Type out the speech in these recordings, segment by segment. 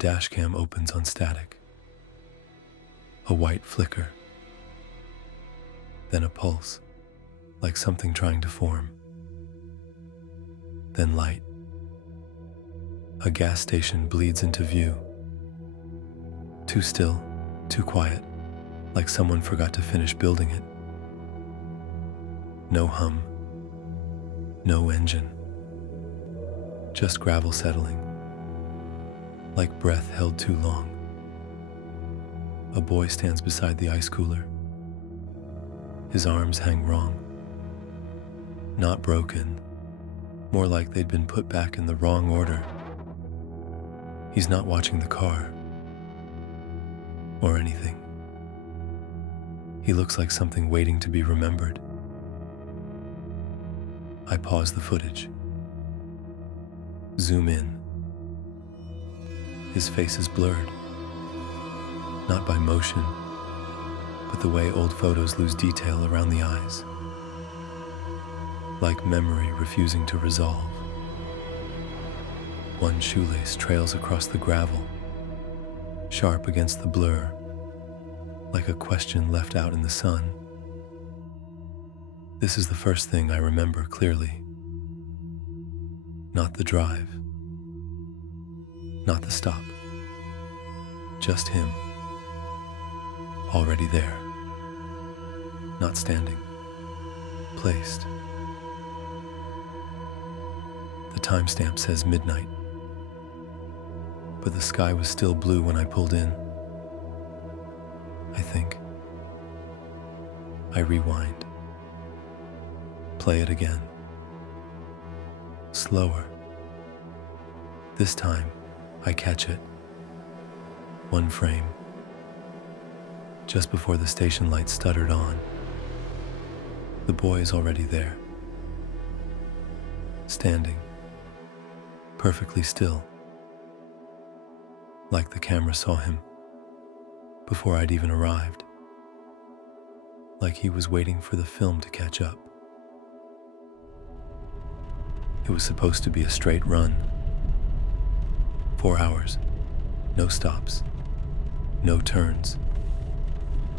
dash cam opens on static. A white flicker. Then a pulse, like something trying to form. Then light. A gas station bleeds into view. Too still, too quiet, like someone forgot to finish building it. No hum, no engine, just gravel settling, like breath held too long. A boy stands beside the ice cooler. His arms hang wrong. Not broken, more like they'd been put back in the wrong order. He's not watching the car or anything. He looks like something waiting to be remembered. I pause the footage. Zoom in. His face is blurred. Not by motion, but the way old photos lose detail around the eyes. Like memory refusing to resolve. One shoelace trails across the gravel, sharp against the blur, like a question left out in the sun. This is the first thing I remember clearly. Not the drive. Not the stop. Just him. Already there. Not standing. Placed. The timestamp says midnight. But the sky was still blue when I pulled in. I think. I rewind. Play it again. Slower. This time, I catch it. One frame. Just before the station lights stuttered on. The boy is already there. Standing. Perfectly still. Like the camera saw him before I'd even arrived. Like he was waiting for the film to catch up. It was supposed to be a straight run. 4 hours, no stops, no turns,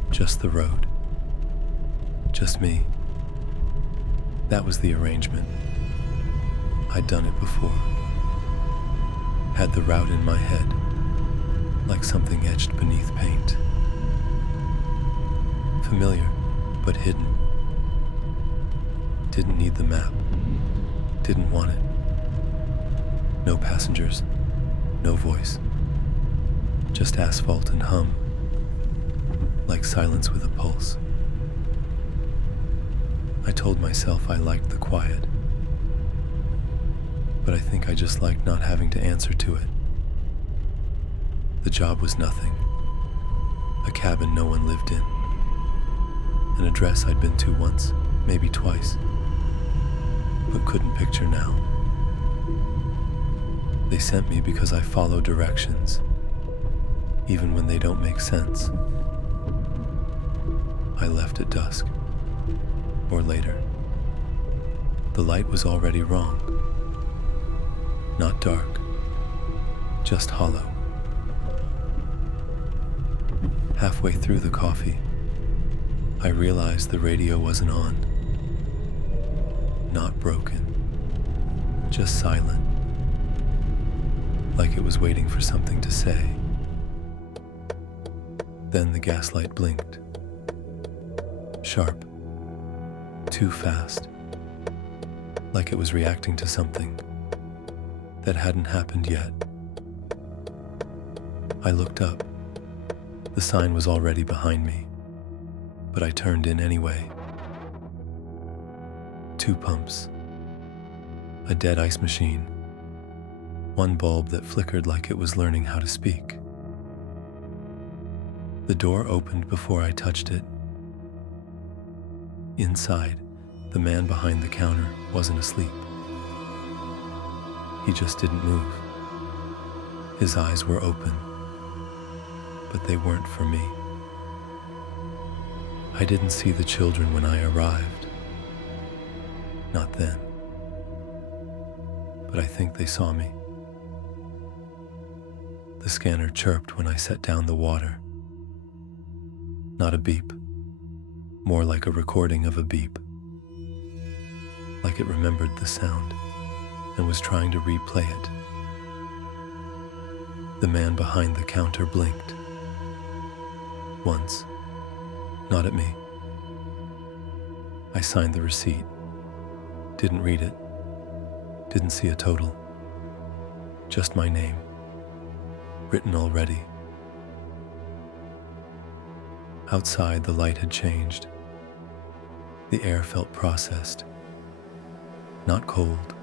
just the road, just me. That was the arrangement. I'd done it before. Had the route in my head, like something etched beneath paint. Familiar, but hidden. Didn't need the map. Didn't want it. No passengers, no voice. Just asphalt and hum, like silence with a pulse. I told myself I liked the quiet, but I think I just liked not having to answer to it. The job was nothing. A cabin no one lived in. An address I'd been to once, maybe twice, but couldn't picture now. They sent me because I follow directions, even when they don't make sense. I left at dusk, or later. The light was already wrong. Not dark, just hollow. Halfway through the coffee, I realized the radio wasn't on. Not broken, just silent, like it was waiting for something to say. Then the gaslight blinked. Sharp, too fast, like it was reacting to something that hadn't happened yet. I looked up. The sign was already behind me, but I turned in anyway. 2 pumps, a dead ice machine, one bulb that flickered like it was learning how to speak. The door opened before I touched it. Inside, the man behind the counter wasn't asleep. He just didn't move. His eyes were open, but they weren't for me. I didn't see the children when I arrived. Not then. But I think they saw me. The scanner chirped when I set down the water. Not a beep, more like a recording of a beep. Like it remembered the sound and was trying to replay it. The man behind the counter blinked. Once, not at me. I signed the receipt, didn't read it, didn't see a total, just my name, written already. Outside, the light had changed. The air felt processed, not cold,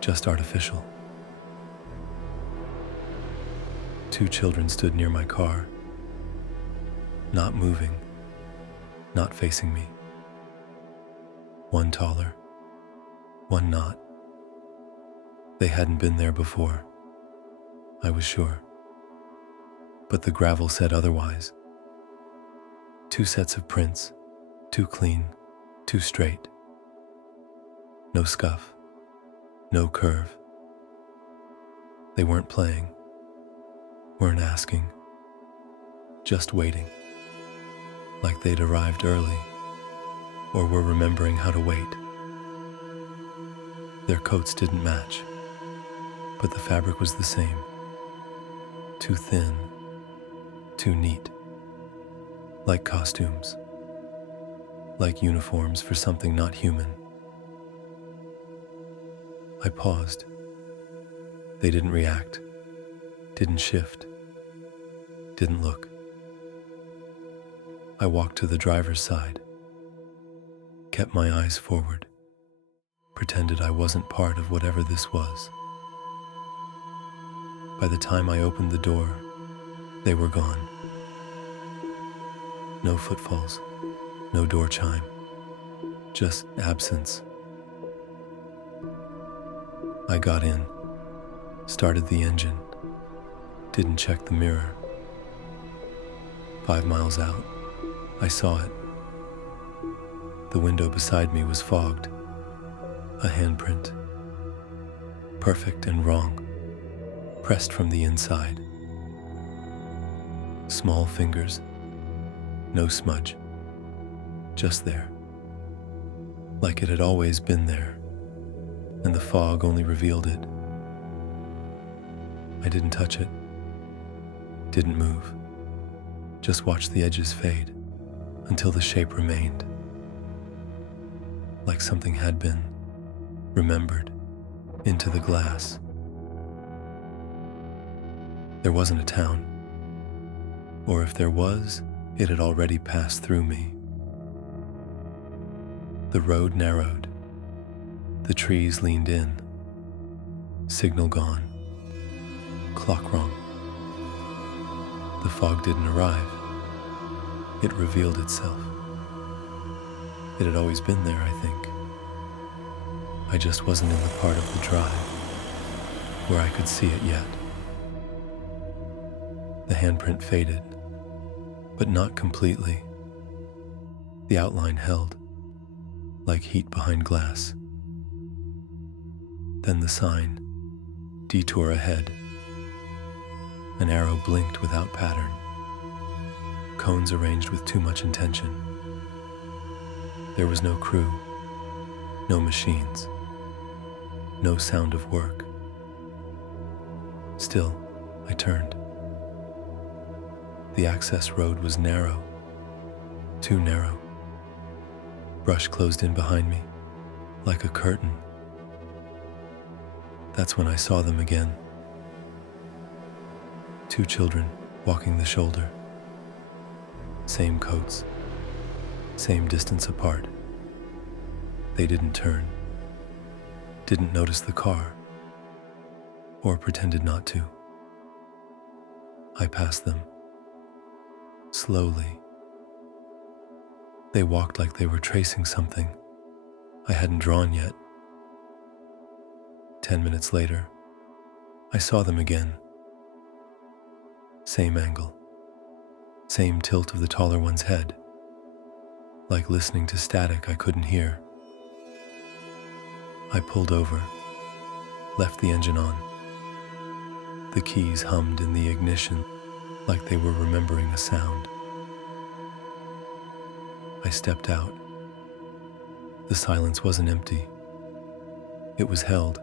just artificial. 2 children stood near my car, not moving, not facing me. One taller, one not. They hadn't been there before, I was sure. But the gravel said otherwise. 2 sets of prints, 2 clean, 2 straight. No scuff, no curve. They weren't playing, weren't asking, just waiting, like they'd arrived early or were remembering how to wait. Their coats didn't match, but the fabric was the same. Too thin, too neat. Like costumes, like uniforms for something not human. I paused. They didn't react, didn't shift, didn't look. I walked to the driver's side, kept my eyes forward, pretended I wasn't part of whatever this was. By the time I opened the door, they were gone. No footfalls, no door chime, just absence. I got in, started the engine, didn't check the mirror. 5 miles out, I saw it. The window beside me was fogged, a handprint, perfect and wrong, pressed from the inside. Small fingers, no smudge, just there, like it had always been there, and the fog only revealed it. I didn't touch it, didn't move, just watched the edges fade until the shape remained, like something had been remembered into the glass. There wasn't a town, or if there was, it had already passed through me. The road narrowed. The trees leaned in. Signal gone. Clock wrong. The fog didn't arrive. It revealed itself. It had always been there, I think. I just wasn't in the part of the drive where I could see it yet. The handprint faded, but not completely. The outline held, like heat behind glass. Then the sign, detour ahead. An arrow blinked without pattern. Cones arranged with too much intention. There was no crew, no machines, no sound of work. Still, I turned. The access road was narrow, too narrow. Brush closed in behind me, like a curtain. That's when I saw them again. 2 children walking the shoulder. Same coats, same distance apart. They didn't turn, didn't notice the car, or pretended not to. I passed them, slowly. They walked like they were tracing something I hadn't drawn yet. 10 minutes later, I saw them again. Same angle, same tilt of the taller one's head, like listening to static I couldn't hear. I pulled over, left the engine on, The keys hummed in the ignition like they were remembering a sound. I stepped out. The silence wasn't empty. It was held.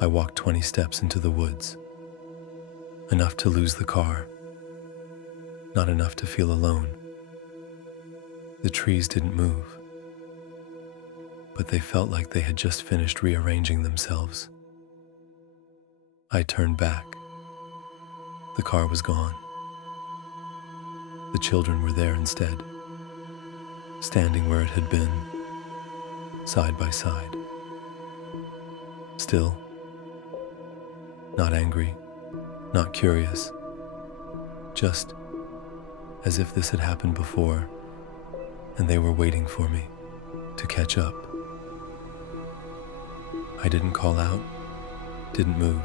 I walked 20 steps into the woods. Enough to lose the car. Not enough to feel alone. The trees didn't move, but they felt like they had just finished rearranging themselves. I turned back. The car was gone. The children were there instead, standing where it had been, side by side. Still, not angry, not curious, just as if this had happened before and they were waiting for me to catch up. I didn't call out, didn't move.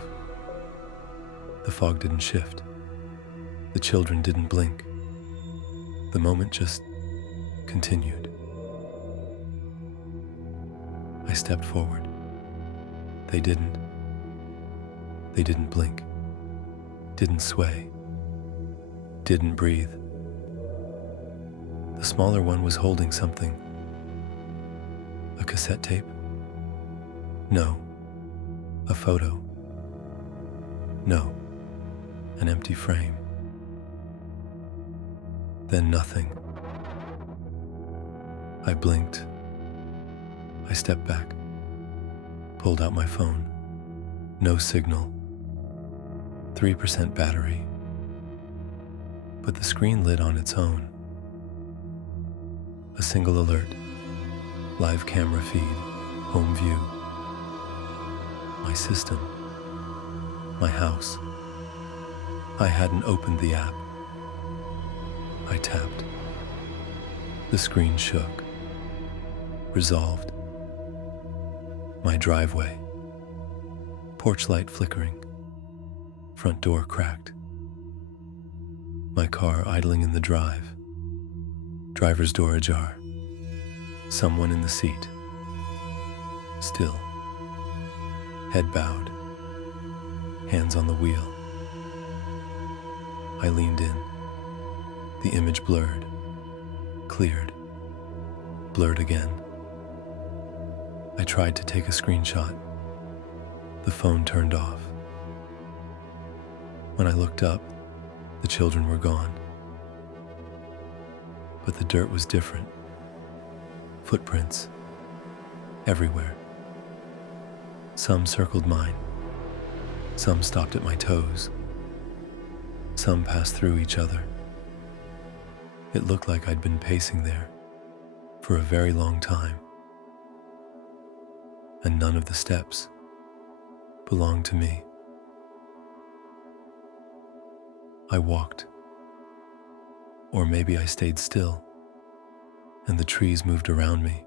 The fog didn't shift. The children didn't blink. The moment just continued. I stepped forward. They didn't. They didn't blink. Didn't sway. Didn't breathe. The smaller one was holding something. A cassette tape? No. A photo? No. An empty frame. Then nothing. I blinked. I stepped back, pulled out my phone. No signal. 3% battery. But the screen lit on its own. A single alert. Live camera feed. Home view. My system. My house. I hadn't opened the app. I tapped. The screen shook. Resolved. My driveway. Porch light flickering. Front door cracked. My car idling in the drive. Driver's door ajar. Someone in the seat. Still. Head bowed. Hands on the wheel. I leaned in. The image blurred. Cleared. Blurred again. I tried to take a screenshot. The phone turned off. When I looked up, the children were gone. But the dirt was different. Footprints. Everywhere. Some circled mine. Some stopped at my toes. Some passed through each other. It looked like I'd been pacing there for a very long time. And none of the steps belonged to me. I walked. Or maybe I stayed still, and the trees moved around me.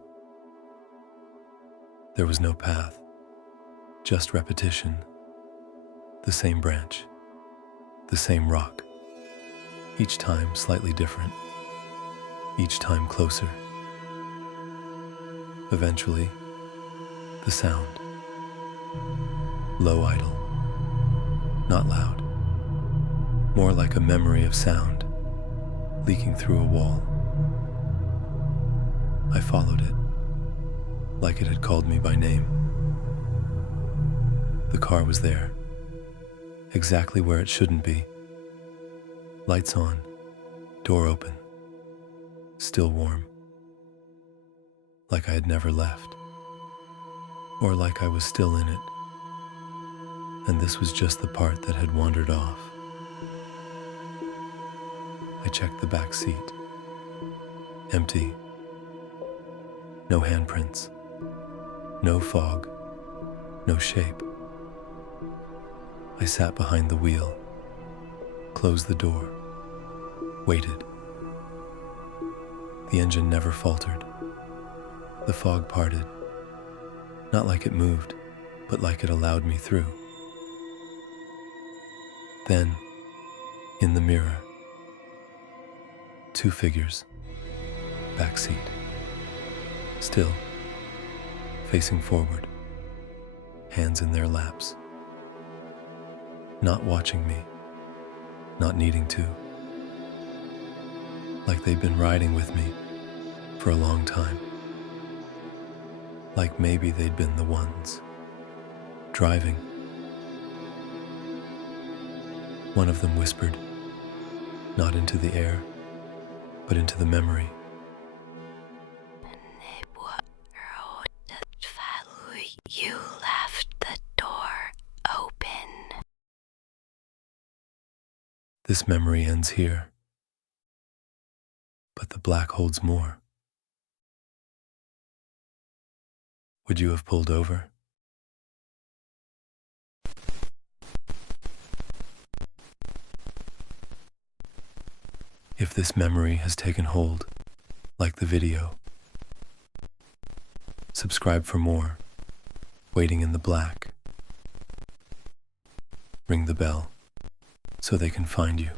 There was no path, just repetition. The same branch, the same rock, each time slightly different, each time closer. Eventually, the sound. Low idle, not loud, more like a memory of sound leaking through a wall. I followed it, like it had called me by name. The car was there, exactly where it shouldn't be. Lights on, door open, still warm. Like I had never left, or like I was still in it, and this was just the part that had wandered off. I checked the back seat. Empty. No handprints. No fog. No shape. I sat behind the wheel, closed the door, waited. The engine never faltered. The fog parted, not like it moved, but like it allowed me through. Then, in the mirror, two figures, back seat, still, facing forward, hands in their laps. not watching me, not needing to, like they'd been riding with me for a long time, like maybe they'd been the ones driving. One of them whispered, not into the air, but into the memory. You left the door open. This memory ends here, but the black holds more. Would you have pulled over? If this memory has taken hold, like the video, subscribe for more. Waiting in the black. Ring the bell so they can find you.